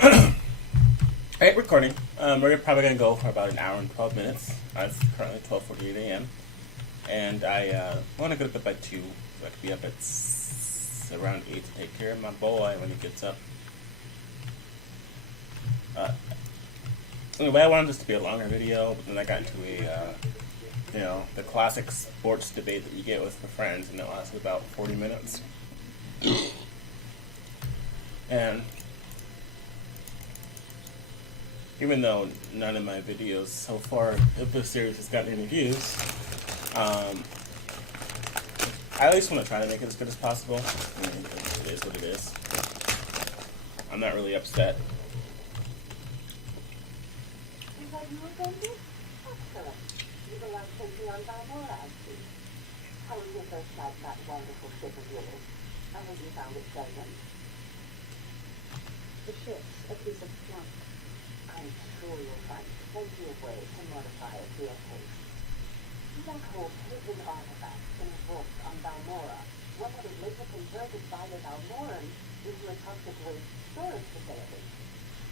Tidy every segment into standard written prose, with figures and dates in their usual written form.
Alright, recording. We're probably going to go for about an hour and 12 minutes. It's currently 12:48 a.m. And I want to go to bed by 2, so I could be up at around 8 to take care of my boy when he gets up. Anyway, I wanted this to be a longer video, but then I got into the classic sports debate that you get with my friends, and it lasted about 40 minutes. And even though none of my videos so far of this series has gotten any views, I at least want to try to make it as good as possible. I mean, it is what it is. I'm not really upset. How was your first night in that wonderful ship of yours? I hope you found it pleasant. The ship's a piece of junk. I'm sure you'll find plenty of ways to modify it to your taste. Black Hole hidden artifacts in a vault on Balmora, one that was later converted by the Balmorans into a toxic waste storage facility.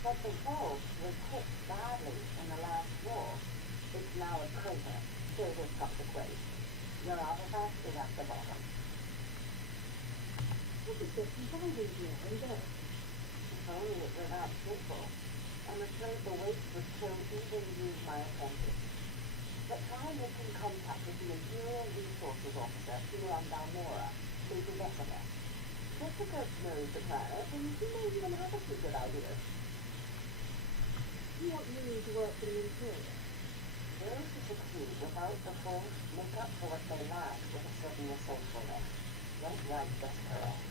But the vault was hit badly in the last war. It's now a crater filled with toxic waste. Your artifact is at the bottom. What is this boundary here and there? If only it were that simple. I'm afraid the waste would kill even you, my apprentice. But try making contact with the Imperial Resources Officer here on Balmora, Lady Vesica. Vesica knows the planet, and he may even have a few good ideas. You want me to work for the Imperial? Those who succeed without the force make up for what they lack with a certain resourcefulness. Don't write this correct.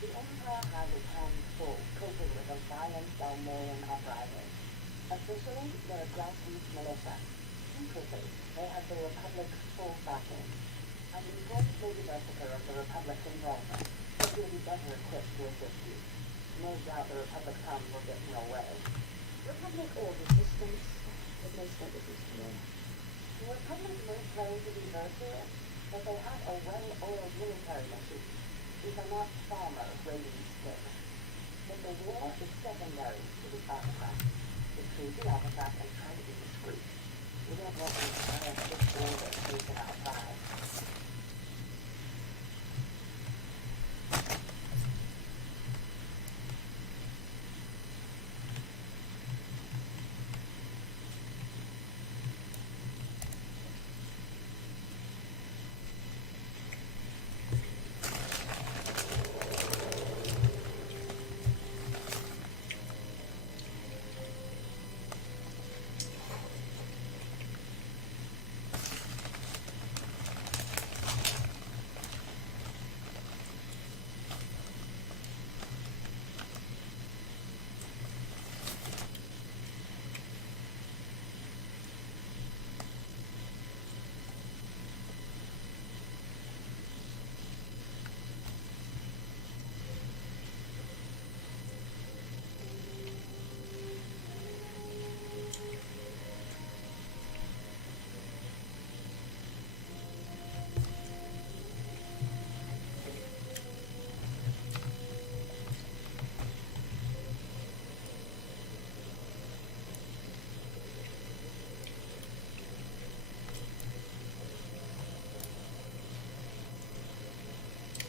The Empire has its hands full coping with a violent Balmorian uprising. Officially, they're a grassroots militia. Secretly, they have the Republic's full backing. I'm informed Lady Vesica of the Republic's involvement, but will be better equipped to assist you. No doubt the Republic's hand will get in your way. Republic or resistance? It makes no difference to me. The Republic may claim to be virtuous, but they have a well-oiled military machine. These are not farmers raiding sticks. But the war is secondary to the artifact. Retrieve the artifact and try to be discreet. We don't want an entire ship order taken outside.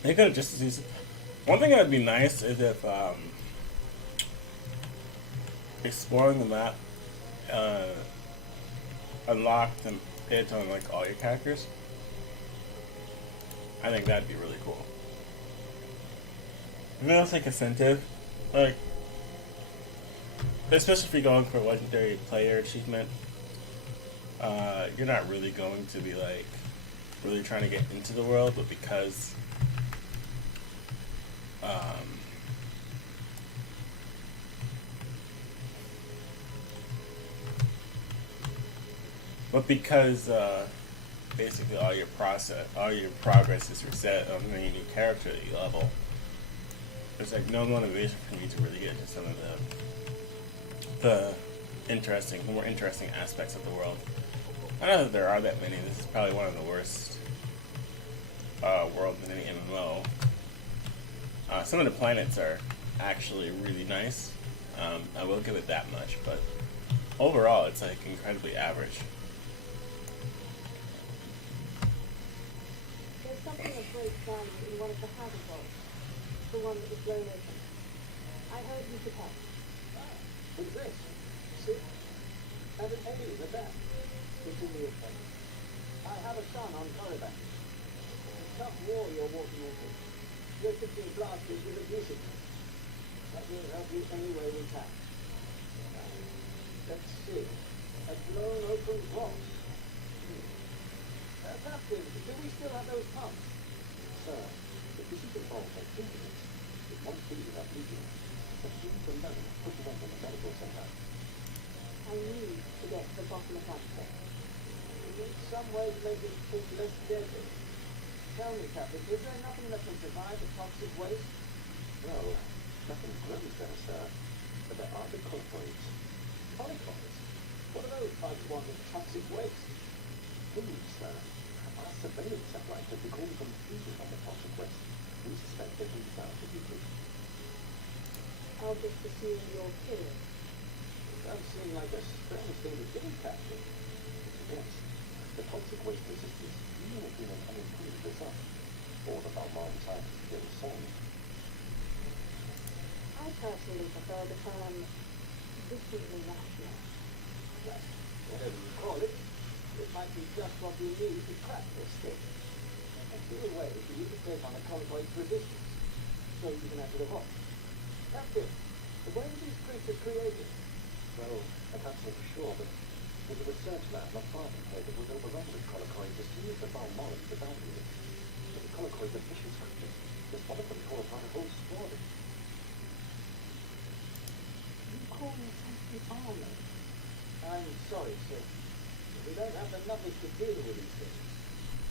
They could have just as easy. One thing that would be nice is if exploring the map unlocked and hit on like all your characters. I think that'd be really cool. And then it's like incentive, like especially if you're going for a legendary player achievement. You're not really going to be like really trying to get into the world, but because basically all your progress is reset on any new character that you level. There's like no motivation for me to really get into some of the more interesting aspects of the world. I know that there are that many. This is probably one of the worst worlds in any MMO. Some of the planets are actually really nice. I will give it that much, but overall, it's like incredibly average. There's something of great value in one of the harbor vaults, the one that was blown open. I heard you could help. Who's this? See? And an Eddie with that. Continue your friend. I have a son on Corriban. It's a tough war you're walking into. You're 15 blasters with a music. But we'll help you any way we can. Let's see. A blown open vault. Captain, do we still have those pumps? Sir, if this is involved in business, it won't be without leaving. But you can know, put you up in the medical center. I need to get to the bottom of that. We need some way to make this trip less deadly. Tell me, Captain, is there nothing that can survive the toxic waste? Well, nothing grows there, sir. But there are the colloids. Colloids? What are those bugs want with toxic waste? Please, sir. Our surveillance satellites have become confused on the toxic waste. We suspect that we found the secret. I'll just assume you're kidding. It does seem like a strange thing to do, Captain. Yes, the toxic waste resistance even if we have unimproved result, or the Balmain science is still solid. I personally prefer the term distantly rational. Well, whatever you call it, it might be just what we need to crack this thing. I see a way for you to take on a colloid resistance, so you can enter the vault. Captain, where were these creatures created? Well, I can't say for sure, but there's a research lab not far from here that was overrun with colloids as soon as the Balmain was evaluated. But the colloids are vicious creatures. There's one of them tore apart a whole squad. You call yourself the army? I'm sorry, sir. We don't have the numbers to deal with these things.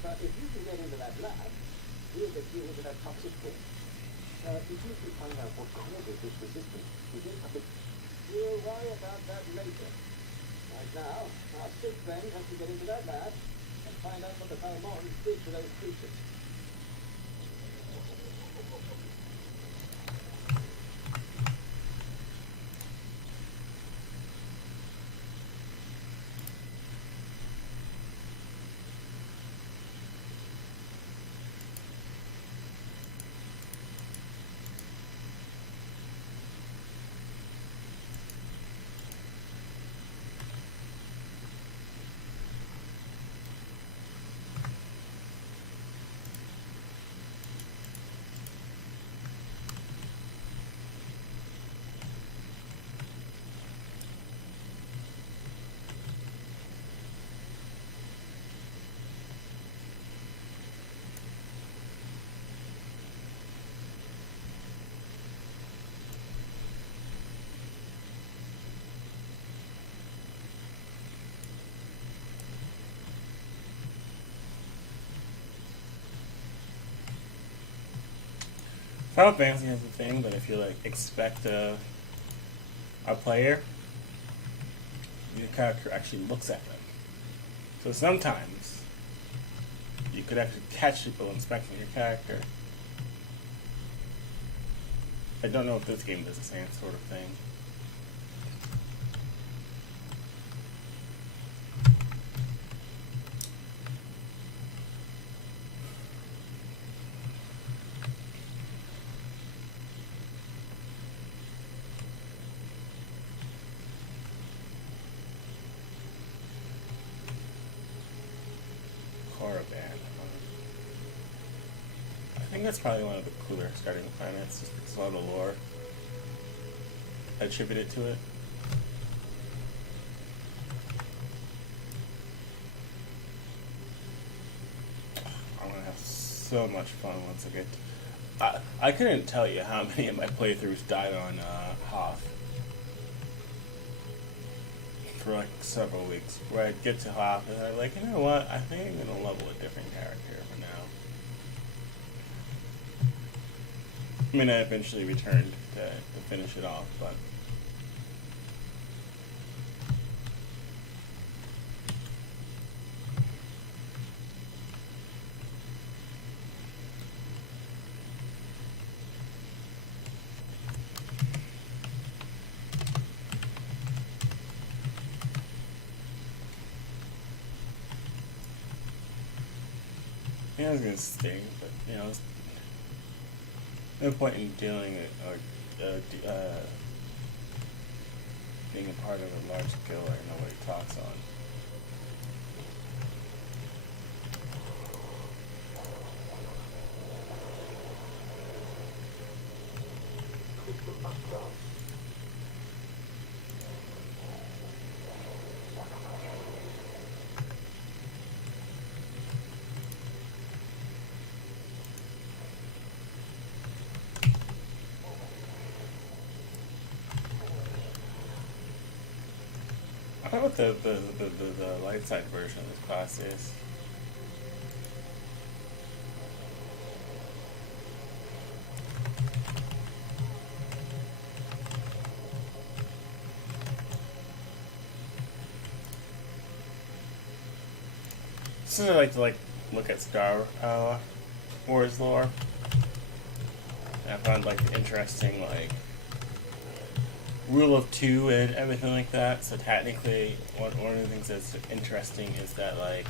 But if you can get into that lab, we'll get deal with that toxic thing. If you can find out what causes this resistance, we will have to... We'll worry about that later. Right now, our sick friend has to get into that lab and find out what the Balmons did to those creatures. Final Fantasy has a thing, but if you like expect a player, your character actually looks at them. So sometimes you could actually catch people inspecting your character. I don't know if this game does the same sort of thing. I think that's probably one of the cooler starting planets, just because a lot of the lore attributed to it. I'm gonna have so much fun once I get. I couldn't tell you how many of my playthroughs died on Hoth for like several weeks. Where I'd get to Hoth and I'm like, you know what? I think I'm gonna level a different character for now. I mean, I eventually returned to finish it off, but Yeah, I was gonna sting, but you know, it's no point in dealing or being a part of a large guild where nobody talks on. I don't know what the light side version of this class is. This is like to look at Star Wars lore. And I found like interesting like rule of two and everything like that. So technically, one of the things that's interesting is that like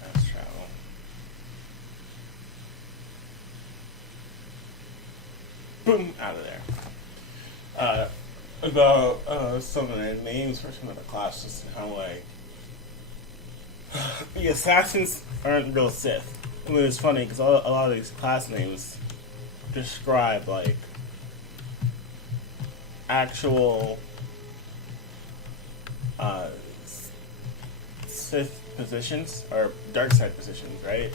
fast travel. Boom, out of there. About some of the names for some of the classes and how like the assassins aren't real Sith. I mean, it's funny because a lot of these class names describe like actual Sith positions or dark side positions, right?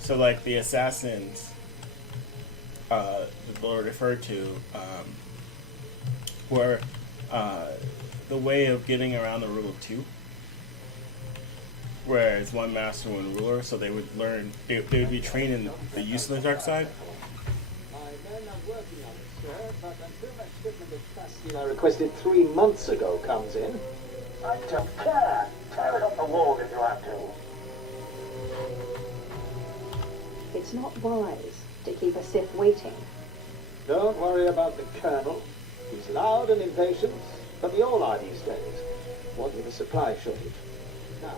So like the assassins that Lord referred to were the way of getting around the rule of two. Whereas one master, one ruler, so they would learn, they would be trained in the use of the dark side. My men are working on it, sir, but until that shipment of plastic I requested 3 months ago comes in, I don't care. Tear it off the wall if you have to. It's not wise to keep a Sith waiting. don't worry about the Colonel. He's loud and impatient, but they all are these days. What with a supply shortage. Now,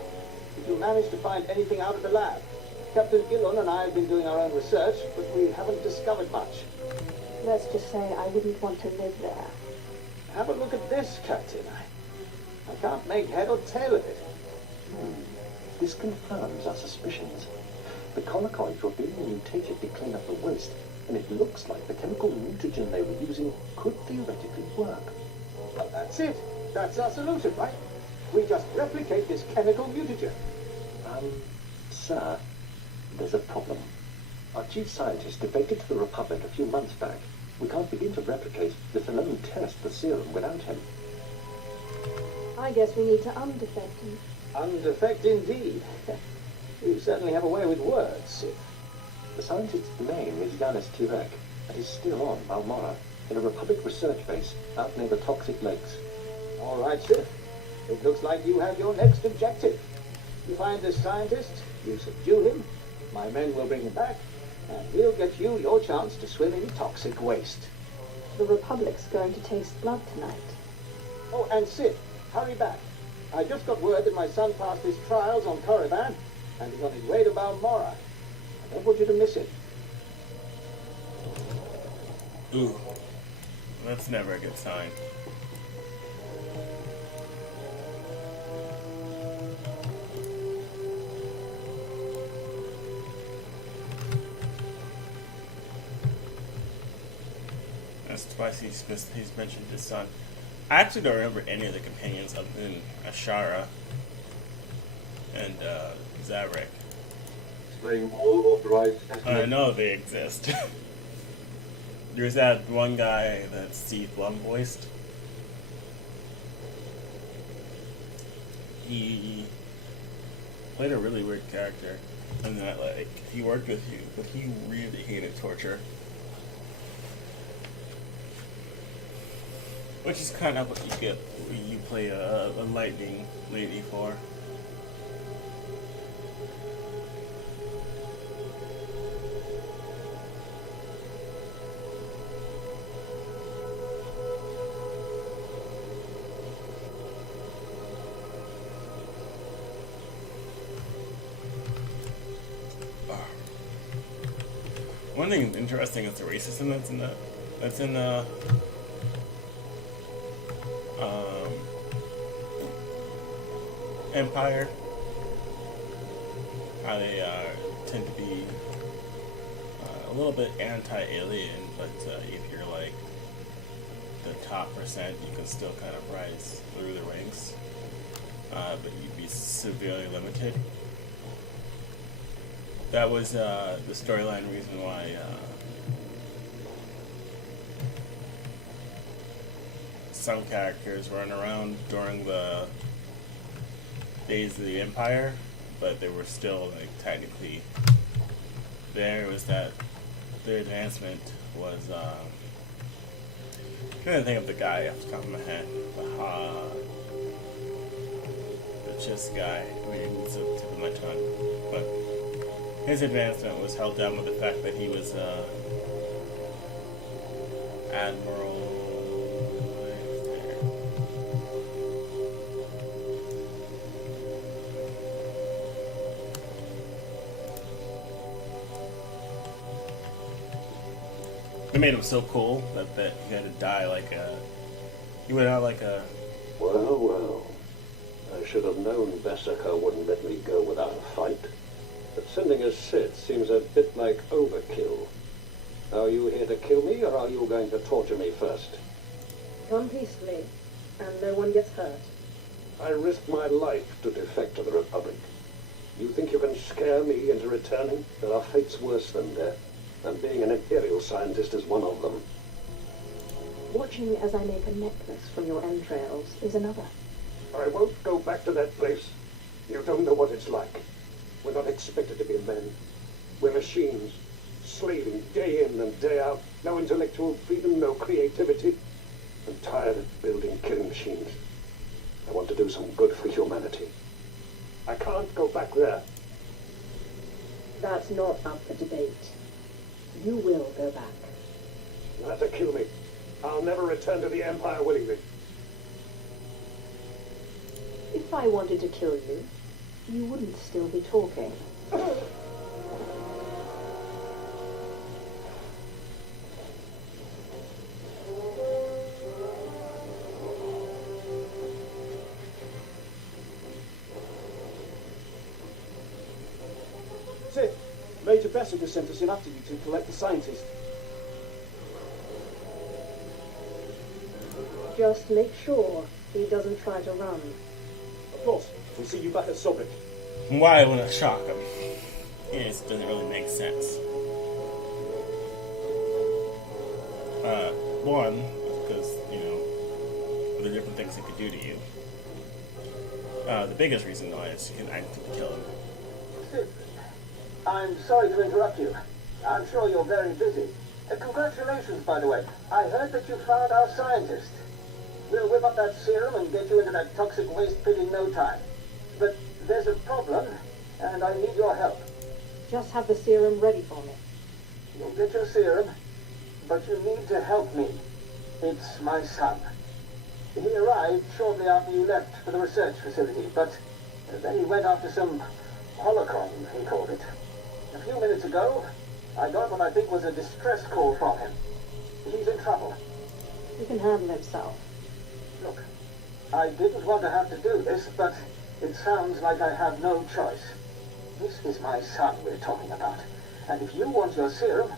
did you manage to find anything out of the lab? Captain Gillon and I have been doing our own research, but we haven't discovered much. Let's just say I wouldn't want to live there. Have a look at this, Captain. I can't make head or tail of it. This confirms our suspicions. The collocoids were being mutated to clean up the waste, and it looks like the chemical mutagen they were using could theoretically work. Well, that's it. That's our solution, right? We just replicate this chemical mutagen. Sir, there's a problem. Our chief scientist defected to the Republic a few months back. We can't begin to replicate, let alone test the serum without him. I guess we need to undefect him. Undefect indeed. You certainly have a way with words, Sith. The scientist's name is Yanis Tirek, and he's still on Balmora, in a Republic research base out near the Toxic Lakes. All right, Sith. It looks like you have your next objective. You find this scientist, you subdue him, my men will bring him back, and we'll get you your chance to swim in toxic waste. The Republic's going to taste blood tonight. Oh, and Sith, hurry back. I just got word that my son passed his trials on Korriban, and he's on his way to Balmora. I don't want you to miss it. Ooh, that's never a good sign. That's twice he's mentioned his son. I actually don't remember any of the companions other than Ashara and Zavrik. Displaying all authorized I estimates. know they exist. There's that one guy that Steve Blum voiced. He played a really weird character, and that like he worked with you, but he really hated torture. Which is kind of what you get when you play a lightning lady for. One thing interesting is the racism that's in the Empire. How they tend to be a little bit anti-alien, but if you're like the top percent, you can still kind of rise through the ranks, but you'd be severely limited. That was the storyline reason why some characters weren't around during the days of the Empire, but they were still like technically there. Was that their advancement was I'm trying to think of the guy off the top of my head. The Chiss guy. I mean, it's the tip of my tongue, but his advancement was held down with the fact that he was Admiral. They made him so cool that he had to die like a. He went out like a. Well, well. I should have known Bessaker wouldn't let me go without a fight. But sending a Sith seems a bit like overkill. Are you here to kill me, or are you going to torture me first? Come peacefully, and no one gets hurt. I risked my life to defect to the Republic. You think you can scare me into returning? There are fates worse than death, and being an Imperial scientist is one of them. Watching as I make a necklace from your entrails is another. I won't go back to that place. You don't know what it's like. We're not expected to be men. We're machines, slaving day in and day out. No intellectual freedom, no creativity. I'm tired of building killing machines. I want to do some good for humanity. I can't go back there. That's not up for debate. You will go back. You'll have to kill me. I'll never return to the Empire willingly. If I wanted to kill you, you wouldn't still be talking. Sith, Major Bessinger sent us in after you to collect the scientist. Just make sure he doesn't try to run. Of course, we'll see you back at Sobek. Why I want to shock him? It just doesn't really make sense. One, because, you know, the different things it could do to you. The biggest reason why is you can actively kill him. Sith, I'm sorry to interrupt you. I'm sure you're very busy. Congratulations, by the way. I heard that you found our scientist. We'll whip up that serum and get you into that toxic waste pit in no time. But there's a problem, and I need your help. Just have the serum ready for me. You'll get your serum, but you need to help me. It's my son. He arrived shortly after you left for the research facility, but then he went after some holocron, he called it. A few minutes ago, I got what I think was a distress call from him. He's in trouble. He can handle himself. Look, I didn't want to have to do this, but it sounds like I have no choice. This is my son we're talking about, and if you want your serum,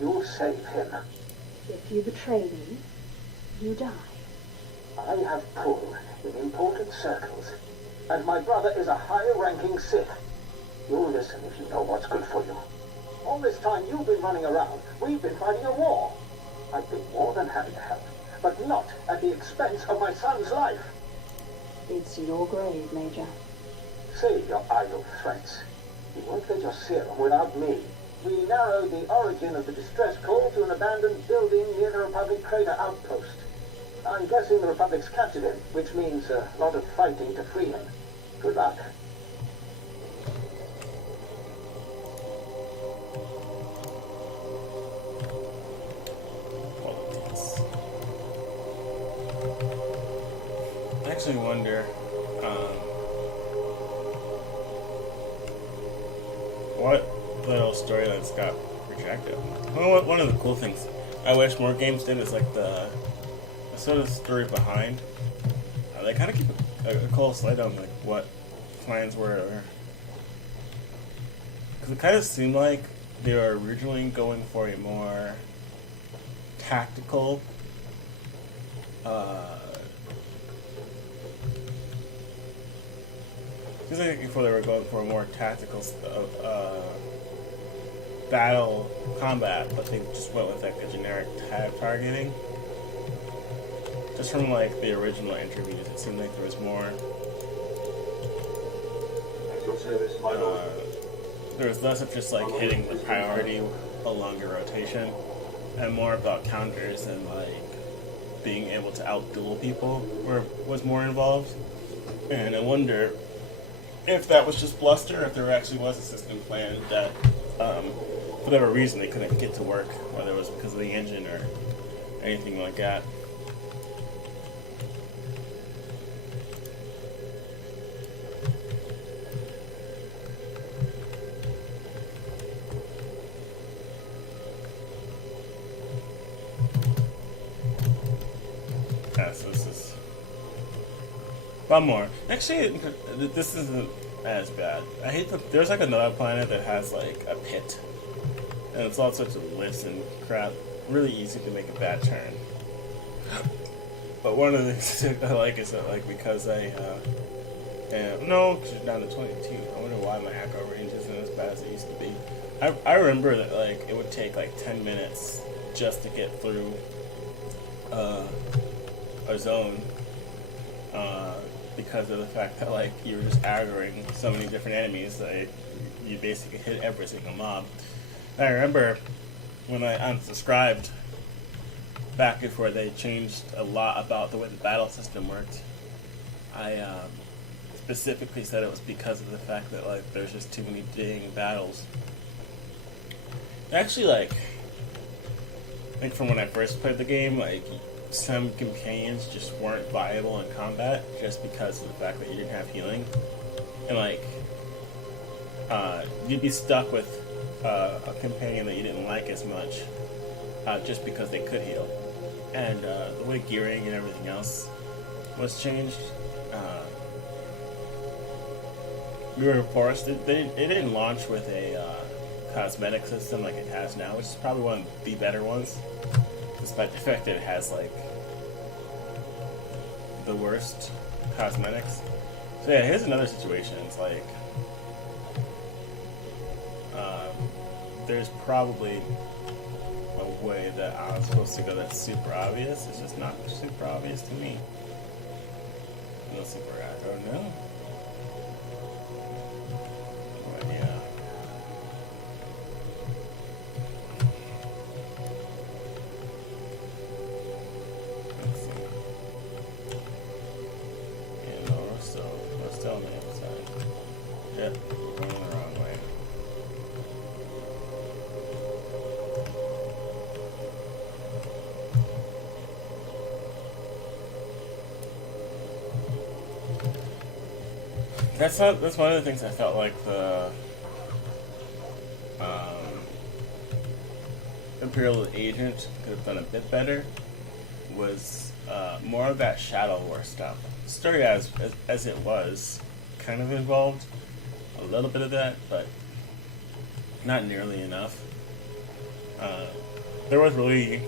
you'll save him. If you betray me, you die. I have pull in important circles, and my brother is a high-ranking Sith. You'll listen if you know what's good for you. All this time you've been running around, we've been fighting a war. I've been more than happy to help, but not at the expense of my son's life. It's your grave, Major. Save your idle threats. You won't get your serum without me. We narrowed the origin of the distress call to an abandoned building near the Republic Crater Outpost. I'm guessing the Republic's captured him, which means a lot of fighting to free him. Good luck. I actually wonder what little storylines got rejected. Well, one of the cool things I wish more games did is like the sort of story behind. They kind of keep a cool slate on like what plans were, because it kind of seemed like they were originally going for a more tactical. Seems like before they were going for a more tactical battle combat, but they just went with like a generic tab targeting. Just from like the original interviews, it seemed like there was more. There was less of just like hitting the priority along your rotation, and more about counters and like being able to outduel people was more involved. And I wonder if that was just bluster, if there actually was a system plan that, for whatever reason, they couldn't get to work, whether it was because of the engine or anything like that. Yeah, so this is a lot more. Actually, this isn't as bad. I hate that there's like another planet that has like a pit, and it's all sorts of lifts and crap. Really easy to make a bad turn. But one of the things I like is that like because I no, because you're down to 22. I wonder why my echo range isn't as bad as it used to be. I remember that like it would take like 10 minutes just to get through a zone. Because of the fact that like you were just aggroing so many different enemies that you basically hit every single mob. I remember when I unsubscribed back before they changed a lot about the way the battle system worked. I specifically said it was because of the fact that like there's just too many dang battles. Actually, like I think from when I first played the game, like some companions just weren't viable in combat just because of the fact that you didn't have healing, and like you'd be stuck with a companion that you didn't like as much just because they could heal, and the way gearing and everything else was changed. We were forced. It didn't launch with a cosmetic system like it has now, which is probably one of the better ones. Despite the fact that it has like the worst cosmetics. So yeah, here's another situation. It's like there's probably a way that I'm supposed to go that's super obvious. It's just not super obvious to me. No super aggro, no. But yeah. We're still on the other side. Yep, we're going the wrong way. That's one of the things I felt like Imperial Agent could have done a bit better was more of that Shadow War stuff. The story as it was kind of involved a little bit of that, but not nearly enough. There was really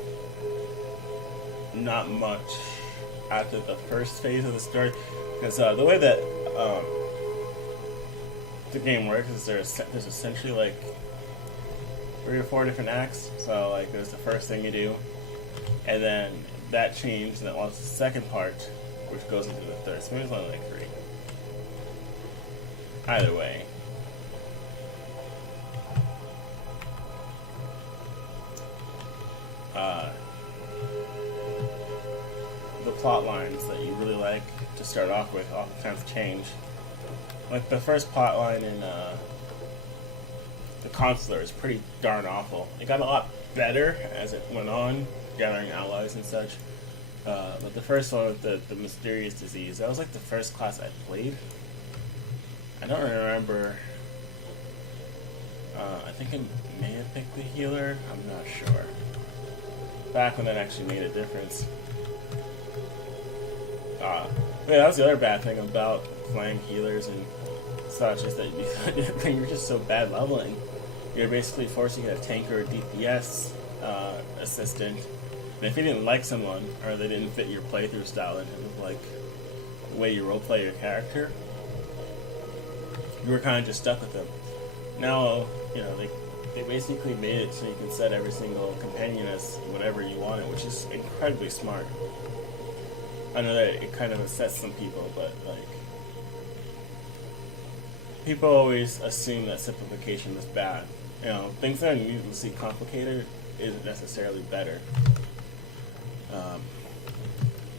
not much after the first phase of the story, because the way that the game works is there's essentially like 3 or 4 different acts. So like there's the first thing you do, and then that changed, and then launches the second part, which goes into the third. So maybe it's only like 3. Either way. The plot lines that you really like to start off with oftentimes change. Like the first plot line in The Consular is pretty darn awful. It got a lot better as it went on, gathering allies and such. But the first one with the mysterious disease, that was like the first class I played. I don't remember. I think I may have picked the healer. I'm not sure. Back when that actually made a difference. Yeah, that was the other bad thing about playing healers and such, is that you're just so bad leveling. You're basically forced to get a tank or a DPS assistant. And if you didn't like someone, or they didn't fit your playthrough style in terms of like the way you roleplay your character, you were kind of just stuck with them. Now, you know, they basically made it so you can set every single companion as whatever you wanted, which is incredibly smart. I know that it kind of upsets some people, but like, people always assume that simplification is bad. You know, things that are needlessly complicated isn't necessarily better.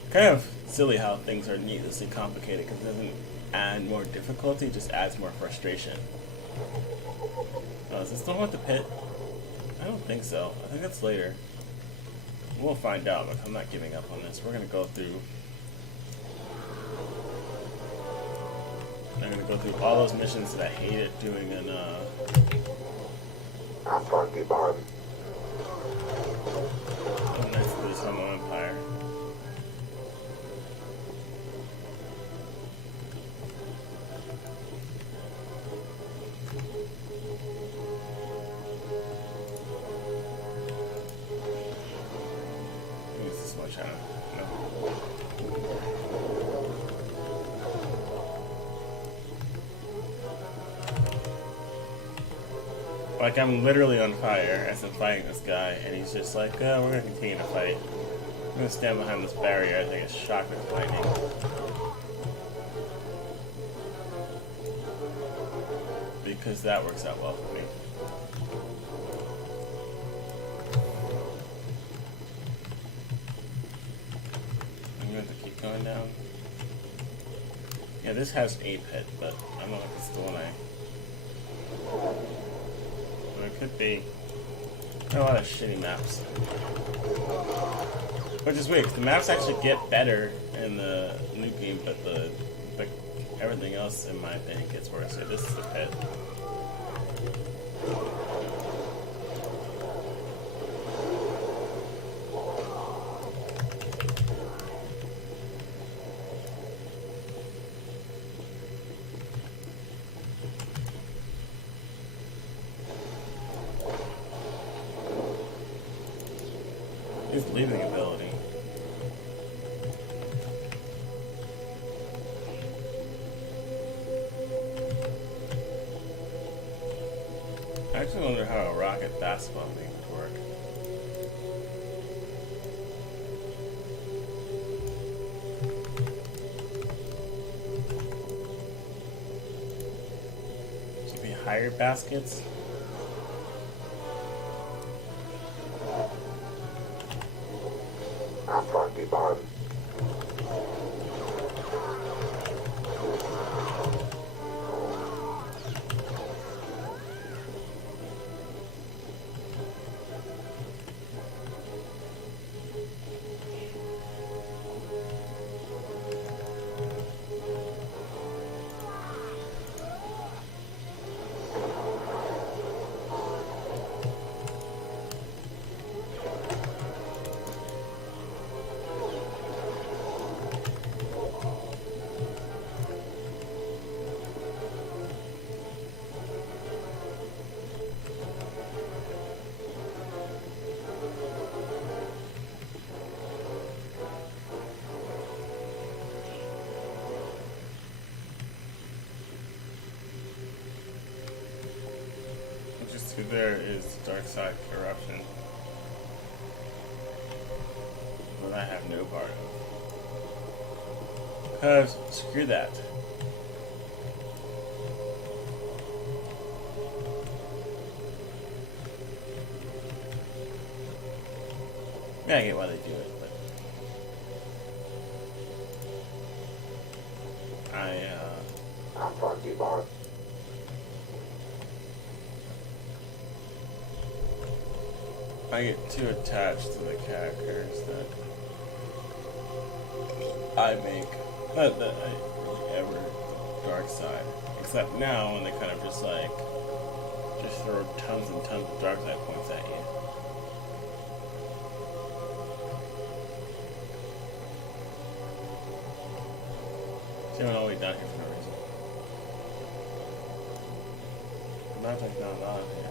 Kind of silly how things are needlessly complicated, because it doesn't add more difficulty, it just adds more frustration. Is this the one with the pit? I don't think so. I think that's later. We'll find out, but I'm not giving up on this. We're gonna go through. I'm gonna go through all those missions that I hated doing in Afghan. next to the Summer Empire. Use this one channel. No. Like, I'm literally on fire as I'm fighting this guy, and he's just like, oh, we're gonna continue to fight. I'm gonna stand behind this barrier. I think it's shocked with lightning. Because that works out well for me. I'm going to keep going down. Yeah, this has a pit, but I don't know if it's the one Well, it could be. There are a lot of shitty maps. Which is weird, 'cause the maps actually get better in the new game, but everything else, in my opinion, gets worse. So this is the pit. His leaving ability. I actually wonder how a rocket basketball thing would work. Should be higher baskets. Afghan. because there is dark side corruption that I have no part of. Because screw that. Yeah, I get why they do it, but How far do you borrow? I get too attached to the characters that I make, not that I really ever dark side, except now when they kind of just throw tons and tons of dark side points at you. See, I'm always down here for no reason. Magic's not on here.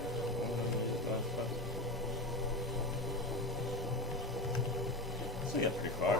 So you got pretty far.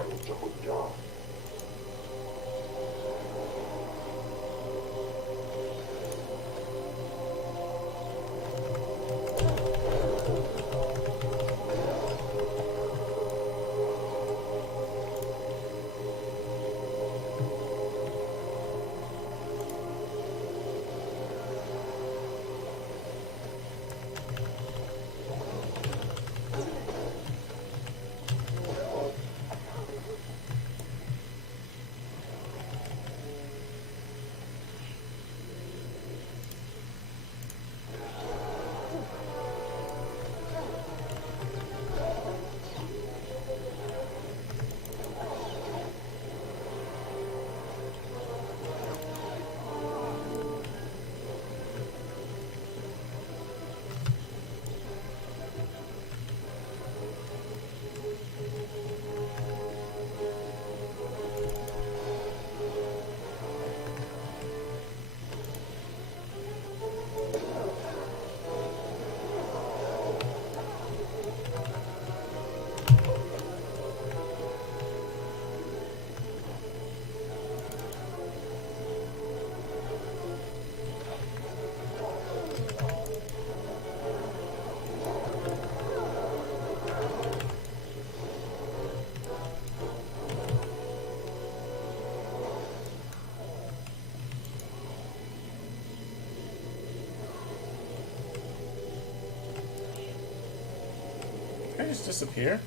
Can I just disappear?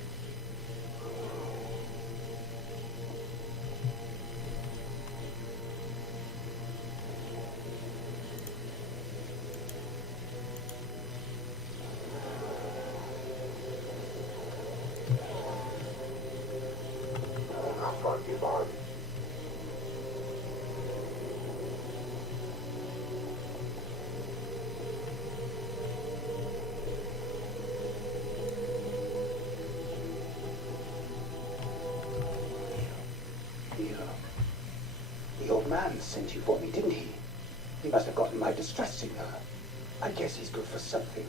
How far do you borrow? The old man sent you for me, didn't he? He must have gotten my distress signal. I guess he's good for something.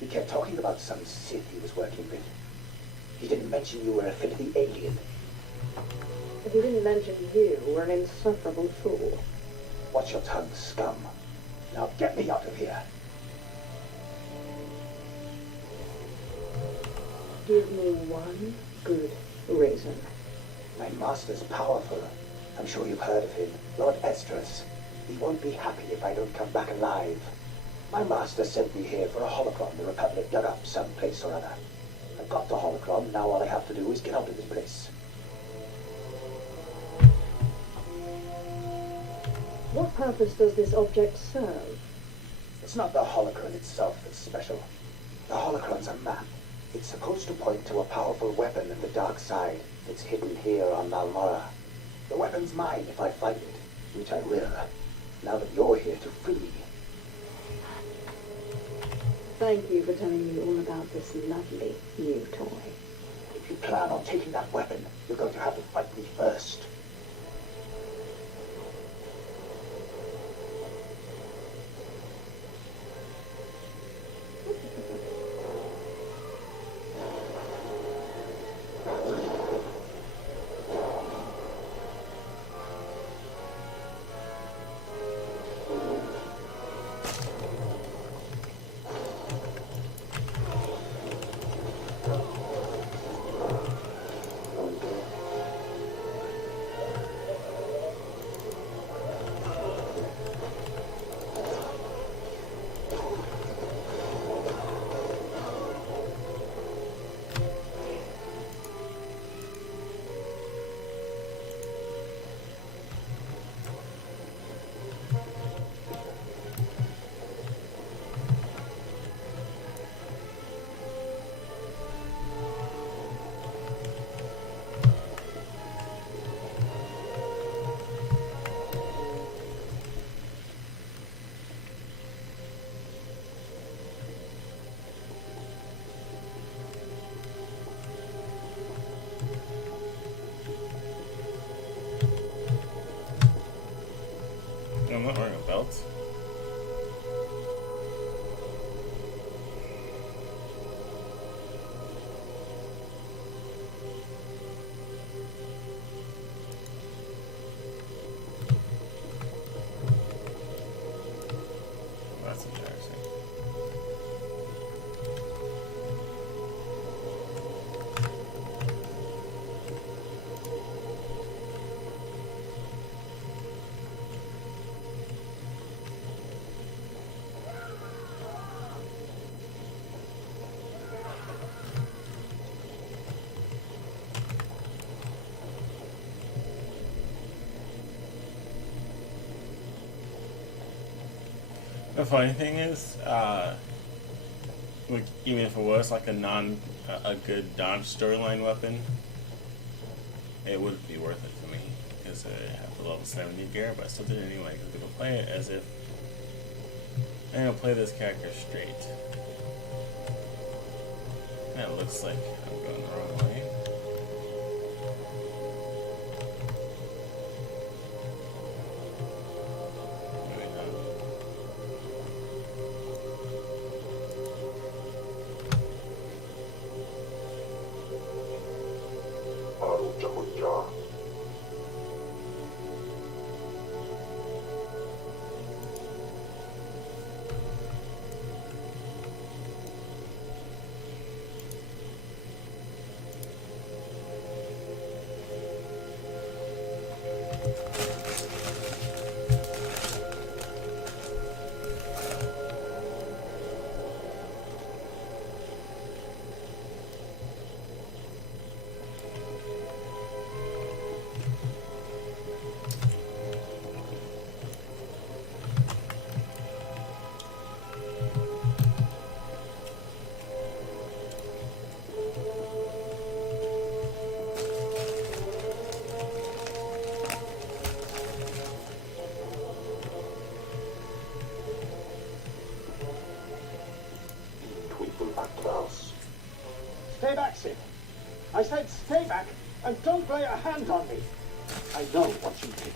He kept talking about some Sith he was working with. He didn't mention you were a Affinity alien. If he didn't mention you were an insufferable fool. Watch your tongue, scum. Now get me out of here. Give me one good reason. My master's powerful. I'm sure you've heard of him. Lord Esdras. He won't be happy if I don't come back alive. My master sent me here for a holocron the Republic dug up someplace or other. I've got the holocron. Now all I have to do is get out of this place. What purpose does this object serve? It's not the holocron itself that's special. The holocron's a map. It's supposed to point to a powerful weapon of the dark side that's hidden here on Malmora. The weapon's mine if I find it, which I will, now that you're here to free me. Thank you for telling me all about this lovely new toy. If you plan on taking that weapon, you're going to have to fight me first. belt. That's embarrassing. The funny thing is, like, even if it was like a good non-storyline weapon, it wouldn't be worth it for me because I have the level 70 gear, but I still did it anyway because I'm gonna play it as if I'm gonna play this character straight. And it looks like I'm going the wrong way. Maybe not. Stay back, Sid. I said stay back and don't lay a hand on me. I know what you did.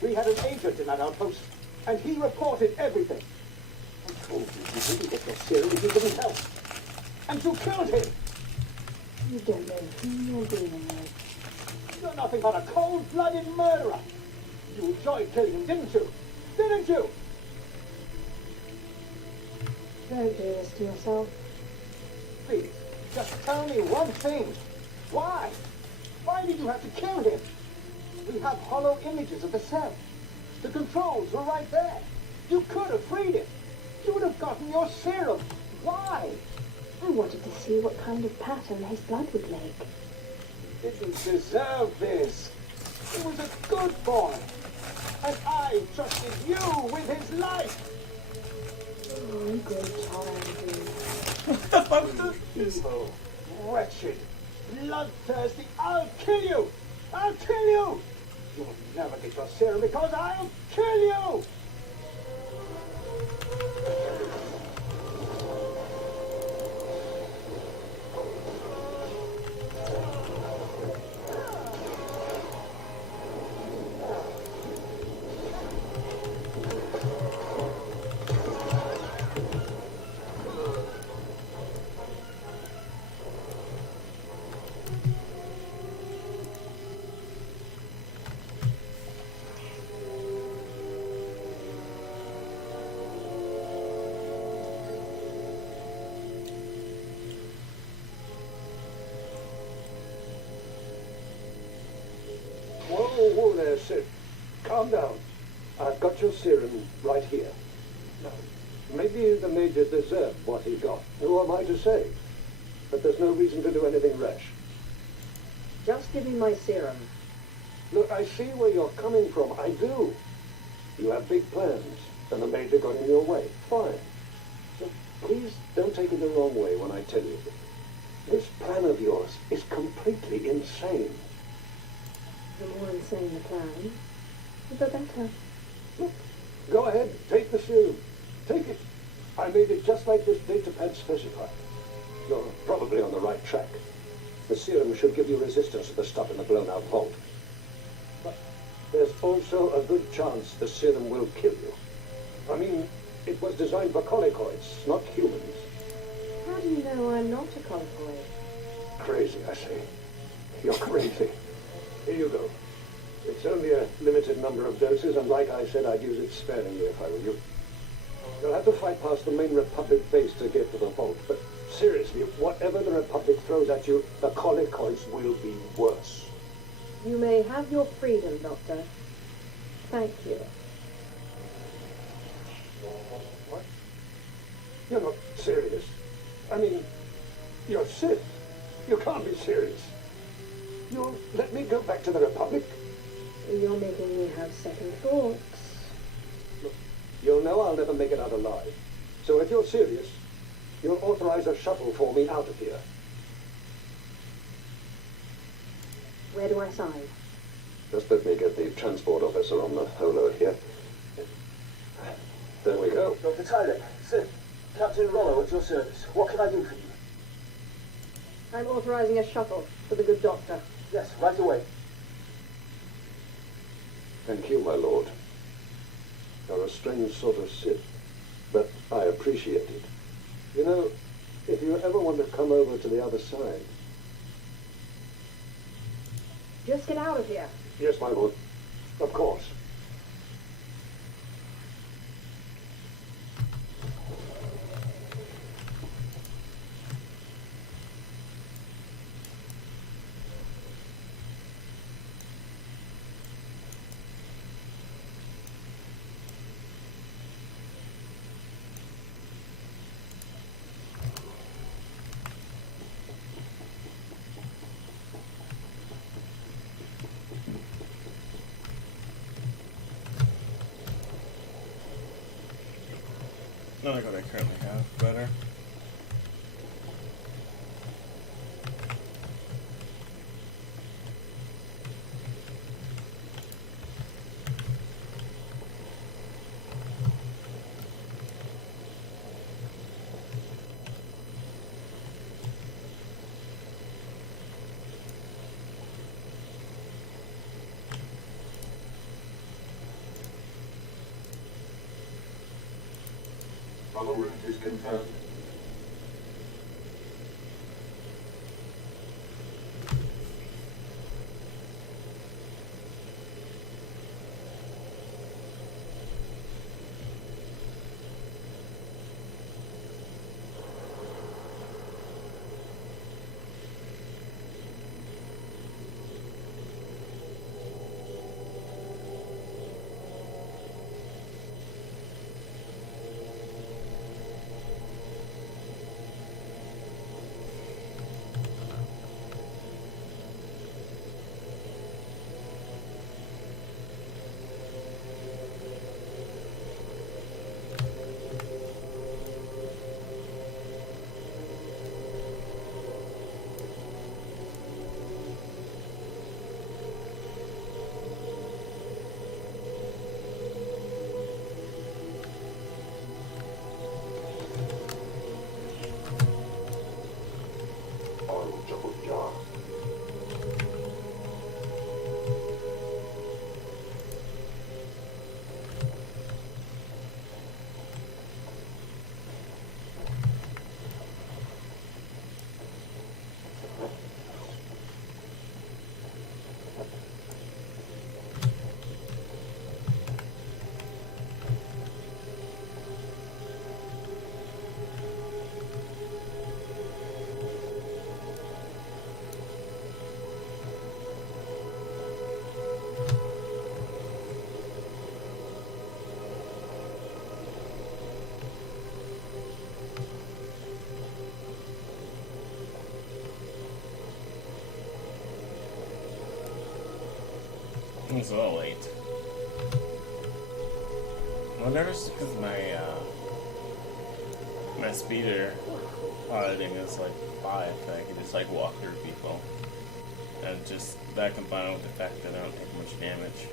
We had an agent in that outpost, and he reported everything. I told you didn't get your serum if you didn't help. And you killed him. You don't know who you're dealing with. You're nothing but a cold-blooded murderer. You enjoyed killing him, didn't you? Didn't you? Don't do this to yourself. Please, just tell me one thing. Why? Why did you have to kill him? We have hollow images of the cell. The controls were right there. You could have freed him. You would have gotten your serum. Why? I wanted to see what kind of pattern his blood would make. He didn't deserve this. He was a good boy. And I trusted you with his life. Oh, good child, dear. What the fuck is this? Evil, wretched, bloodthirsty. I'll kill you. I'll kill you. You'll never get your serum because I'll kill you. Whoa there, Sid. Calm down. I've got your serum right here. Now, maybe the Major deserved what he got. Who am I to say? But there's no reason to do anything rash. Just give me my serum. Look, I see where you're coming from. I do. You have big plans, and the Major got in your way. Fine. So please don't take it the wrong way when I tell you. This plan of yours is completely insane. The more insane the plan, the better. Look, go ahead, take the serum. Take it. I made it just like this datapad specified. You're probably on the right track. The serum should give you resistance to the stuff in the blown-out vault. But there's also a good chance the serum will kill you. I mean, it was designed for colicoids, not humans. How do you know I'm not a colicoid? Crazy, I say. You're crazy. Here you go. It's only a limited number of doses, and like I said, I'd use it sparingly if I were you. You'll have to fight past the main Republic base to get to the vault, but seriously, whatever the Republic throws at you, the colicoids will be worse. You may have your freedom, Doctor. Thank you. What? You're not serious. I mean, you're Sith. You can't be serious. You'll let me go back to the Republic? You're making me have second thoughts. Look, you'll know I'll never make it out alive. So if you're serious, you'll authorize a shuttle for me out of here. Where do I sign? Just let me get the transport officer on the holo here. There we go. Dr. Tyler, Sith, Captain Rollo at your service. What can I do for you? I'm authorizing a shuttle for the good doctor. Yes, right away. Thank you, my lord. You're a strange sort of Sith, but I appreciate it. You know, if you ever want to come over to the other side... Just get out of here. Yes, my lord. Of course. Not like what I currently have, better. Follow route is confirmed. It's a little late. I wonder if it's because my speeder piloting is like 5, that I can just like walk through people. And just that combined with the fact that I don't take much damage.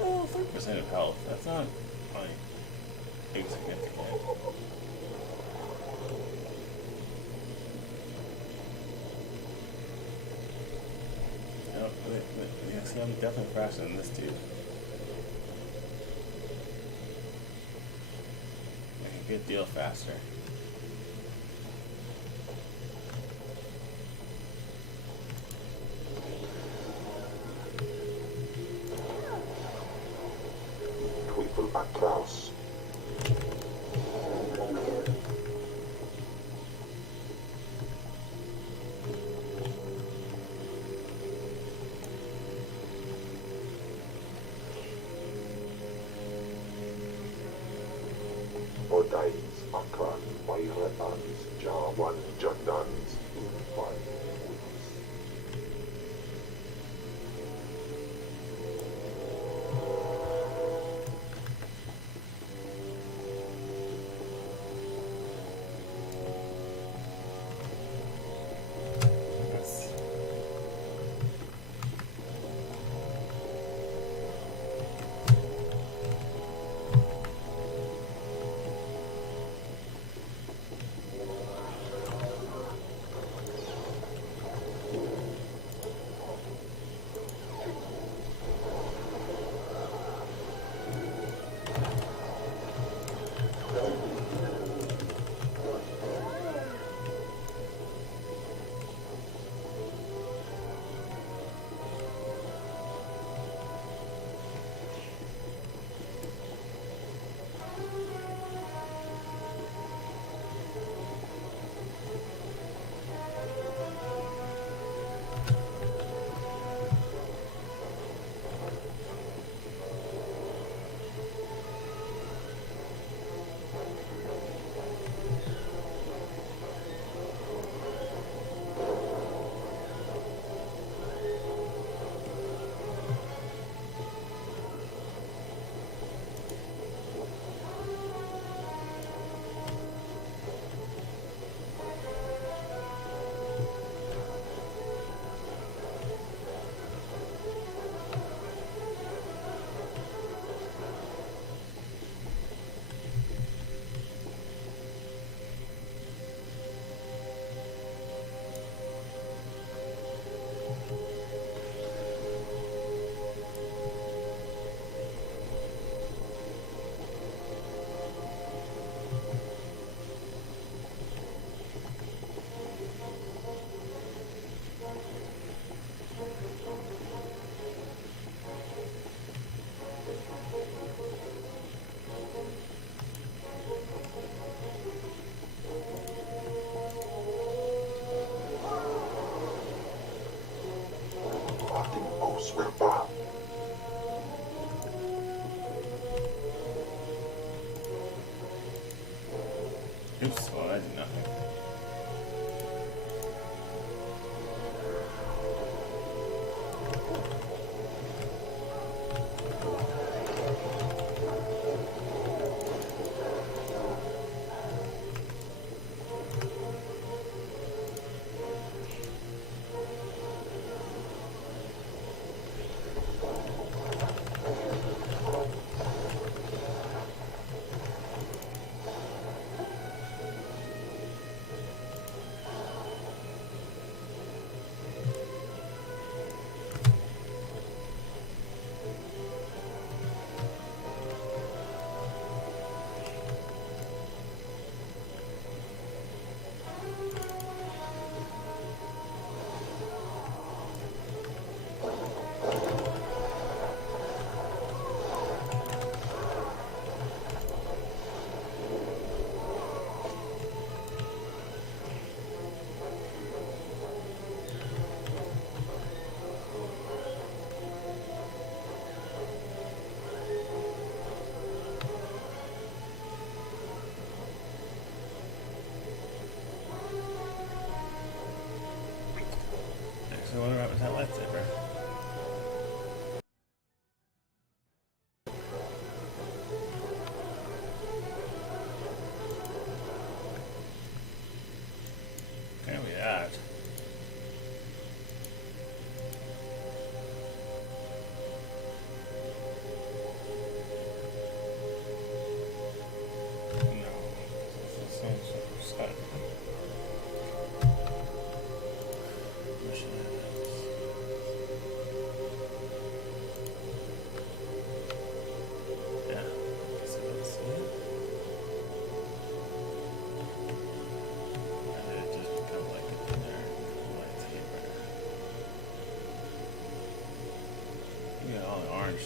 Oh, 3% of health. That's not like insignificant. Yeah, see, I'm definitely faster than this dude. a good deal faster. Teufel Atlas. Odains, Akran, Bayratans, Jawan, Jandans, Ufan. Yes. Fucking Oswilba. Oops, well, I did nothing.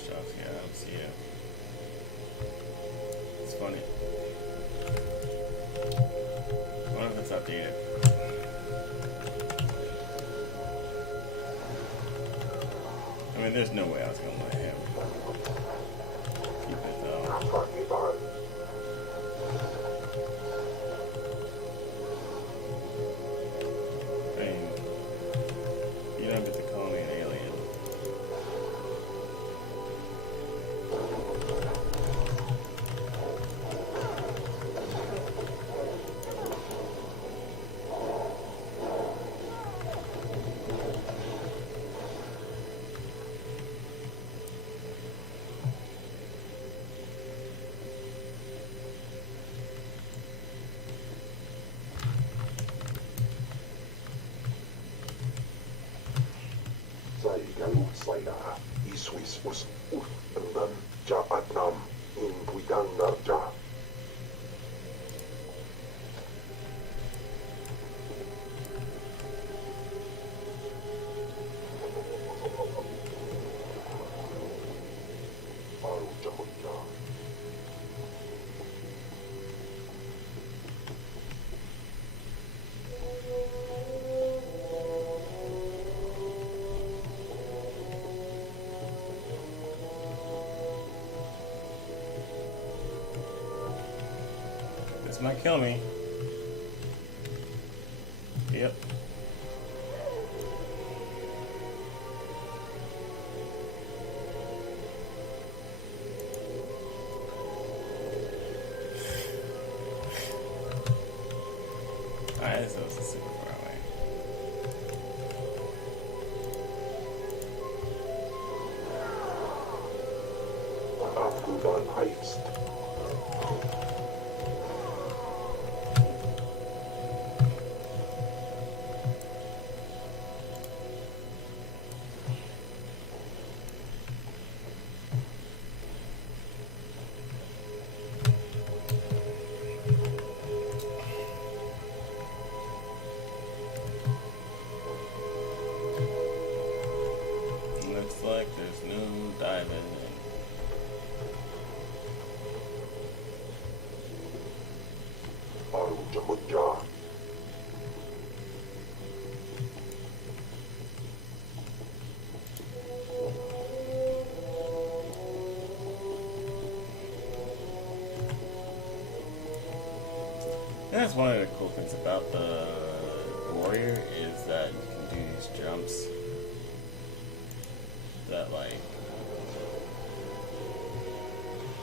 stuff. Yeah, I don't see it. It's funny. I wonder if it's updated. I mean, there's no way I was gonna let him keep it though. I mean, you don't get to call me an alien. Iswismus Urfendan Jaatnam Inquidandarja. This might kill me. Yep. Alright, so this is super far away. Afgudan Heist. Looks like there's no diamond. Arujamudja. And that's one of the cool things about the warrior is that you can do these jumps that like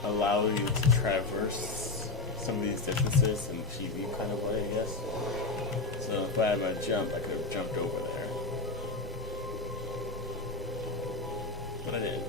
allow you to traverse some of these distances in a PV kind of way, I guess. So if I had my jump, I could have jumped over there. But I didn't.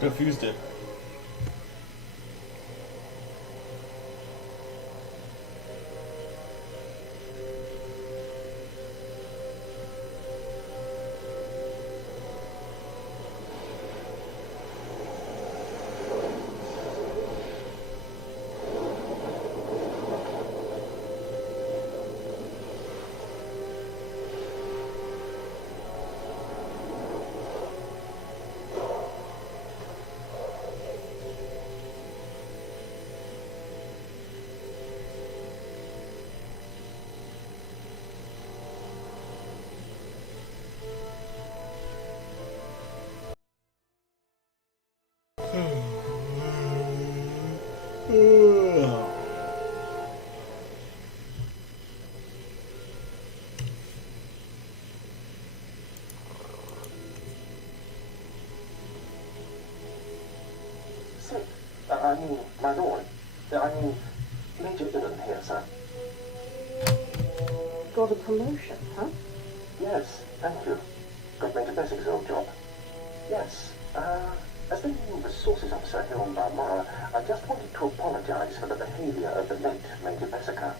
Diffused it. Sir, I mean, my lord. I mean, Major Illen here, sir. Got a promotion, huh? Yes, thank you. Got Major Bessig's old job. Yes, as the new resources officer here on Balmora, I just wanted to apologize for the behavior of the late Major Bessica.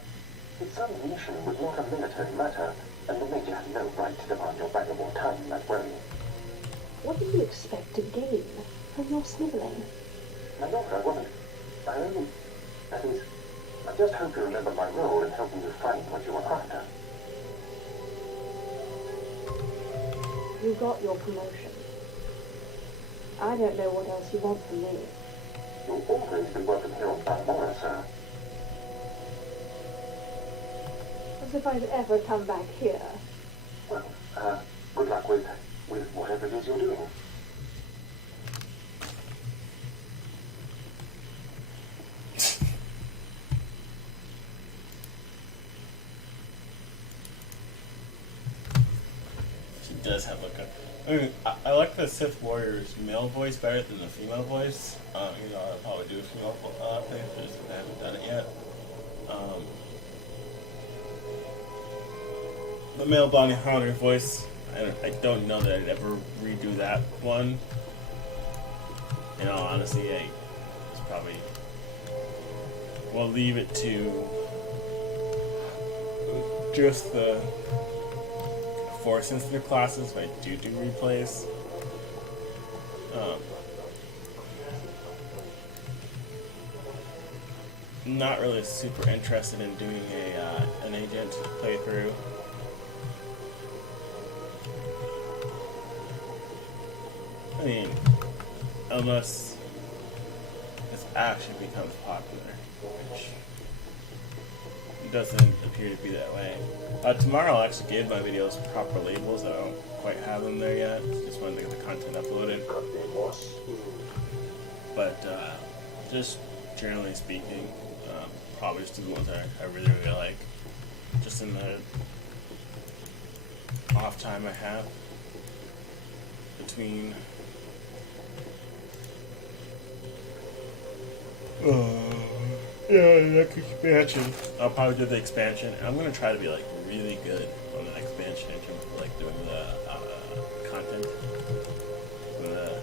His son's mission was not a military matter, and the Major had no right to demand your valuable time that way. What do you expect to gain from your sniveling? My lord, I wasn't. That is, I just hope you remember my role in helping you find what you were after. You got your promotion. I don't know what else you want from me. You'll always be welcome here on Balmora, sir. As if I'd ever come back here. Well, good luck with whatever it is you're doing. She does have like a. I mean, I like the Sith Warrior's male voice better than the female voice. You know, I'll probably do a female thing, just I haven't done it yet. The male bounty hunter voice, I don't know that I'd ever redo that one. In all honesty, it's probably. We'll leave it to just the Force Incident classes, but I do replays. Not really super interested in doing an agent playthrough. I mean, unless this actually becomes popular, which doesn't appear to be that way. Tomorrow I'll actually give my videos proper labels. I don't quite have them there yet. Just wanted to get the content uploaded. But just generally speaking, probably just do the ones that I really, really like. Just in the off time I have between next expansion. I'll probably do the expansion, and I'm gonna try to be like really good on the expansion in terms of like doing the content, the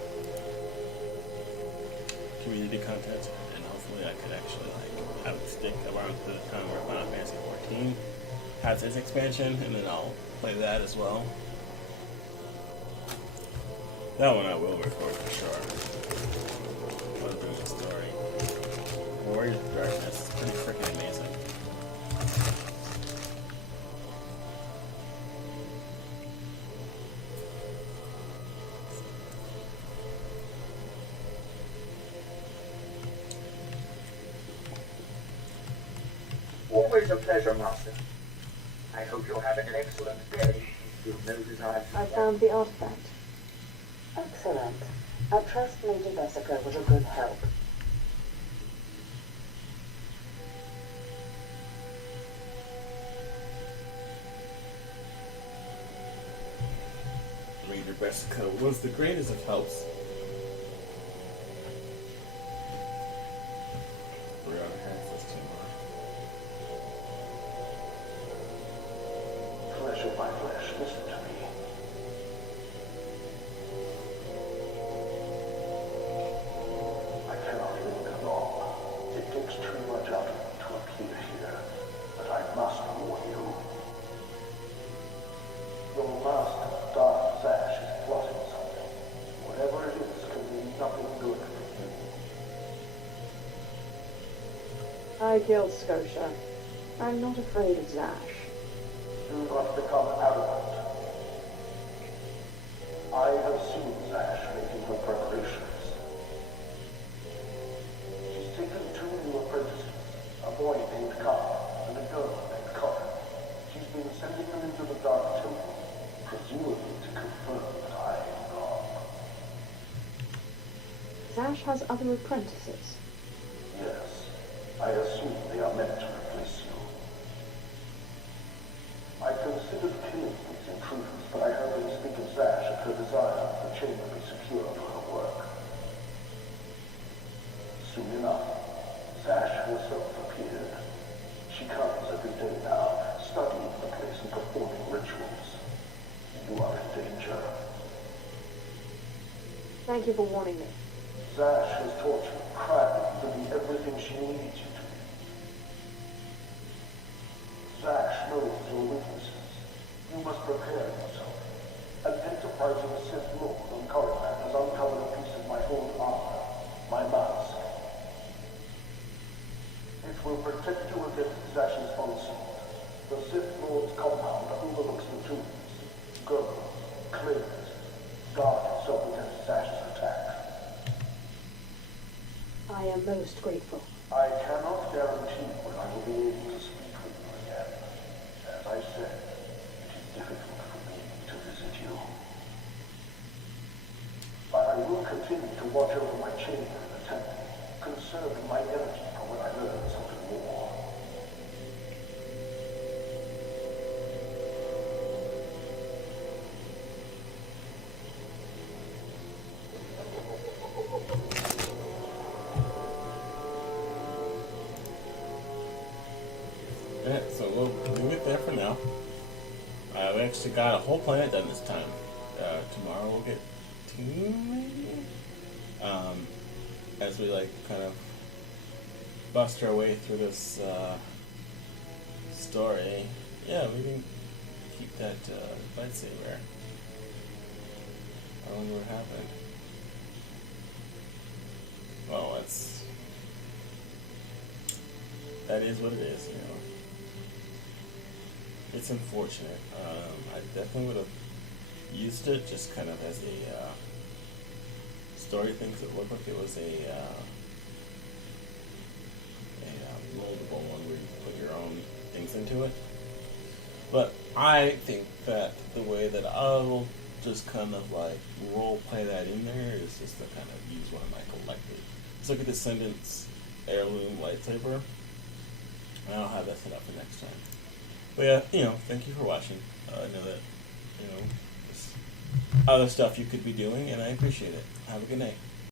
community content, and hopefully I could actually like have it stick around to the time where Final Fantasy 14 has its expansion, and then I'll play that as well. That one I will record for sure. I'll do the story. Warriors of Darkness is pretty freaking amazing. Always a pleasure, Master. I hope you're having an excellent day. You'll notice I found the artifact. Excellent. I trust Major Bessica was a good help. Major Bessica was the greatest of helps. Flesh of my flesh, listen to me. I killed Scotia. I'm not afraid of Zash. Do not become arrogant. I have seen Zash making her preparations. She's taken 2 new apprentices, a boy named Carl and a girl named Connor. She's been sending them into the Dark Temple, presumably to confirm that I am God. Zash has other apprentices. Yes, I assume they are meant to replace you. I considered killing these intruders, but I heard them speak of Zash and her desire that the chamber be secure for her work. Soon enough, Zash herself appeared. She comes every day now, studying the place and performing rituals. You are in danger. Thank you for warning me. Zash has taught you crafting to be everything she needs you to be. Zash knows your weaknesses. You must prepare yourself. An enterprising Sith Lord on Coruscant has uncovered a piece of my old armor, my mask. It will protect you against Zash's onslaught. The Sith Lord's compound overlooks the tombs. Go, claim it. Guard yourself against Zash's attack. I am most grateful. I cannot guarantee when I will be able to speak with you again. As I said, it is difficult for me to visit you. But I will continue to watch over my chamber in the temple, conserving my energy for when I learn something more. Yeah, so we'll leave it there for now. We actually got a whole planet done this time. Tomorrow we'll get 2, maybe? As we, like, kind of bust our way through this story. Yeah, we can keep that lightsaber. I wonder what happened. Well, that is what it is, you know. It's unfortunate. I definitely would have used it just kind of as a story thing, 'cause it looked like it was a moldable one where you can put your own things into it. But I think that the way that I'll just kind of like role play that in there is just to kind of use one of my collected. Let's look at Descendants heirloom lightsaber. And I'll have that set up for next time. But yeah, you know, thank you for watching. I know that, you know, there's other stuff you could be doing, and I appreciate it. Have a good night.